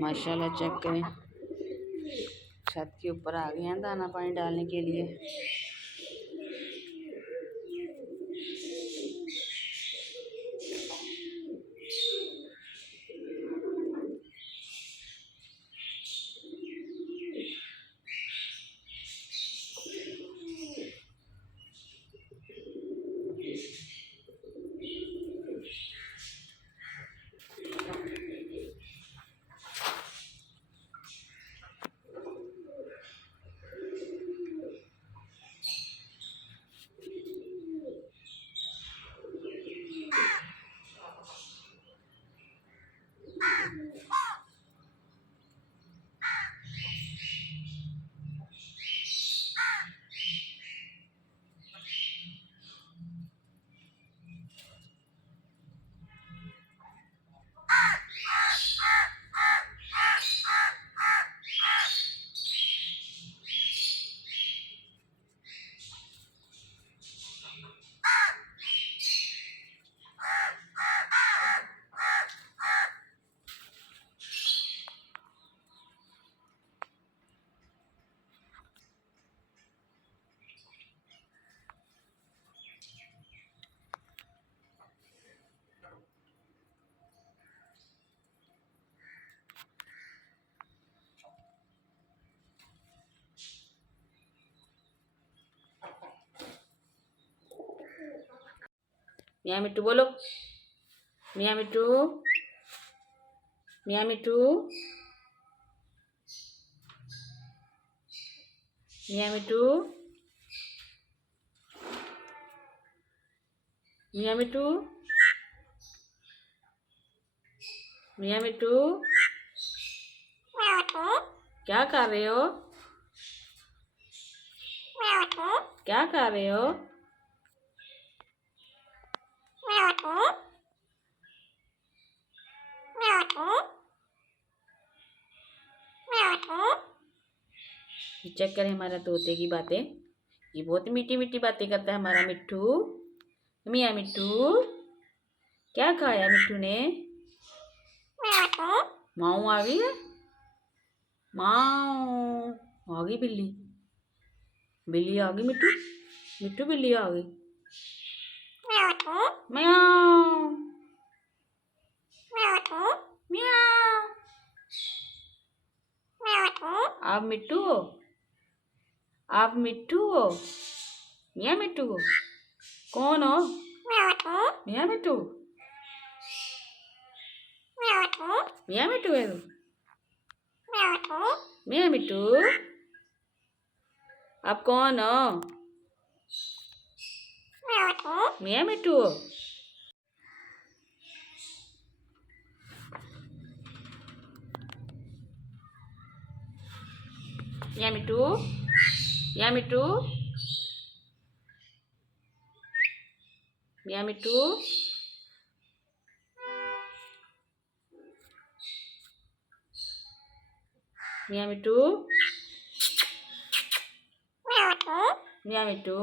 माशाल्लाह चेक करें, छत के ऊपर आ गए हैं दाना पानी डालने के लिए। मियाँ मिट्टू बोलो, मियाँ मिट्टू, मियाँ मिट्टू, मियाँ मिट्टू, मियाँ मिट्टू, मियाँ मिट्टू, क्या कर रहे हो? क्या कर रहे हो? चेक करें हमारा तोते की बातें, ये बहुत मीठी मीठी बातें करता है हमारा मिट्टू। मियाँ मिट्टू, क्या खाया मिट्टू ने? माऊ आ गई है, माऊ आ गई बिल्ली, बिल्ली आ गई मिट्टू, मिट्टू बिल्ली आ गई। म्याऊ म्याऊ, आप मिट्टू हो, आप मिट्टू हो, मियाँ मिट्टू हो, कौन हो? मियाँ मिट्टू, मियाँ मिट्टू है तू? मियाँ मिट्टू, आप कौन हो? मियाँ मिट्टू हो? मियाँ मिट्टू, मियाँ मिट्टू, मियाँ मिट्टू, मियाँ मिट्टू, मियाँ मिट्टू,